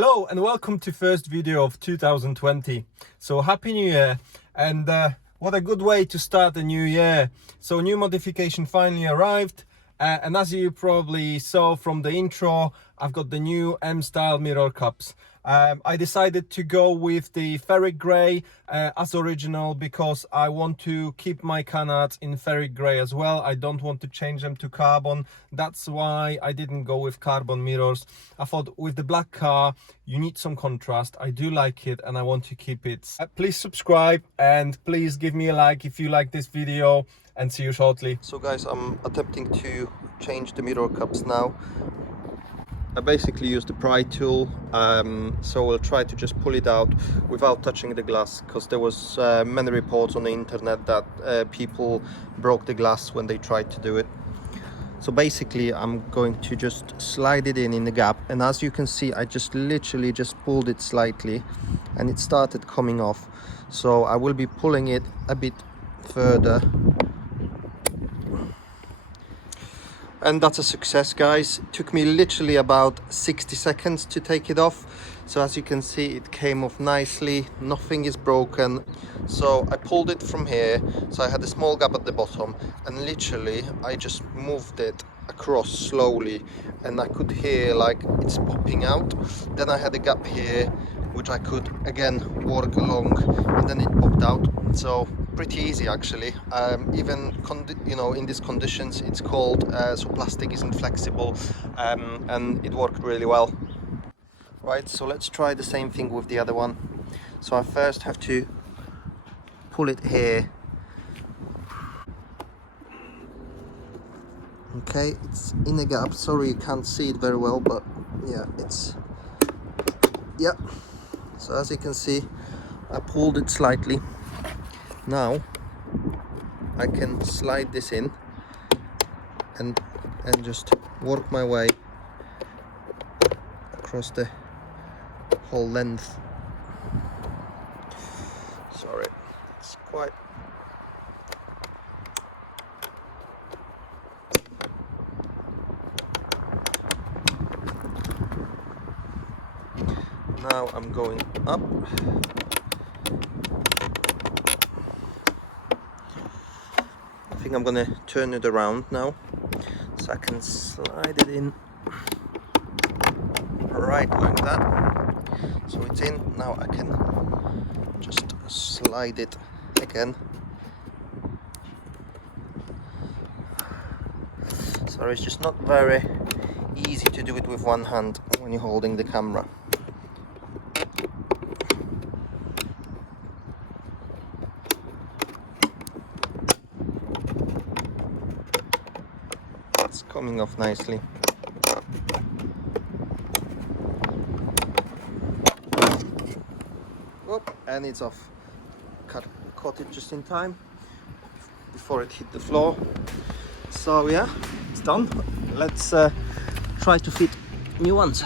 Hello and welcome to first video of 2020. So happy new year, and what a good way to start the new year. So new modification finally arrived, and as you probably saw from the intro, I've got the new M style mirror cups. I decided to go with the ferric grey as original because I want to keep my canards in ferric grey as well. I don't want to change them to carbon. That's why I didn't go with carbon mirrors. I thought with the black car you need some contrast. I do like it and I want to keep it. Please subscribe and please give me a like if you like this video, and see you shortly. So guys, I'm attempting to change the mirror cups now. I basically used the pry tool, so we'll try to just pull it out without touching the glass, because there was many reports on the internet that people broke the glass when they tried to do it. So basically I'm going to just slide it in the gap, and as you can see I just literally just pulled it slightly and it started coming off. So I will be pulling it a bit further. And that's a success, guys. It took me literally about 60 seconds to take it off. So as you can see, it came off nicely, nothing is broken. So I pulled it from here, so I had a small gap at the bottom, and literally I just moved it across slowly, and I could hear like it's popping out. Then I had a gap here which I could again work along, and then it popped out. So pretty easy actually. Even in these conditions it's cold, so plastic isn't flexible, and it worked really well. Right, so let's try the same thing with the other one. So I first have to pull it here. Okay, it's in a gap. Sorry you can't see it very well, but yeah, so as you can see, I pulled it slightly. Now I can slide this in and just work my way across the whole length. Sorry, it's quite... Now I'm going up. I think I'm gonna turn it around now, so I can slide it in right like that. So it's in. Now I can just slide it again. Sorry, it's just not very easy to do it with one hand when you're holding the camera. It's coming off nicely. Oh, and it's off. Caught it just in time before it hit the floor. So yeah, it's done. Let's try to fit new ones.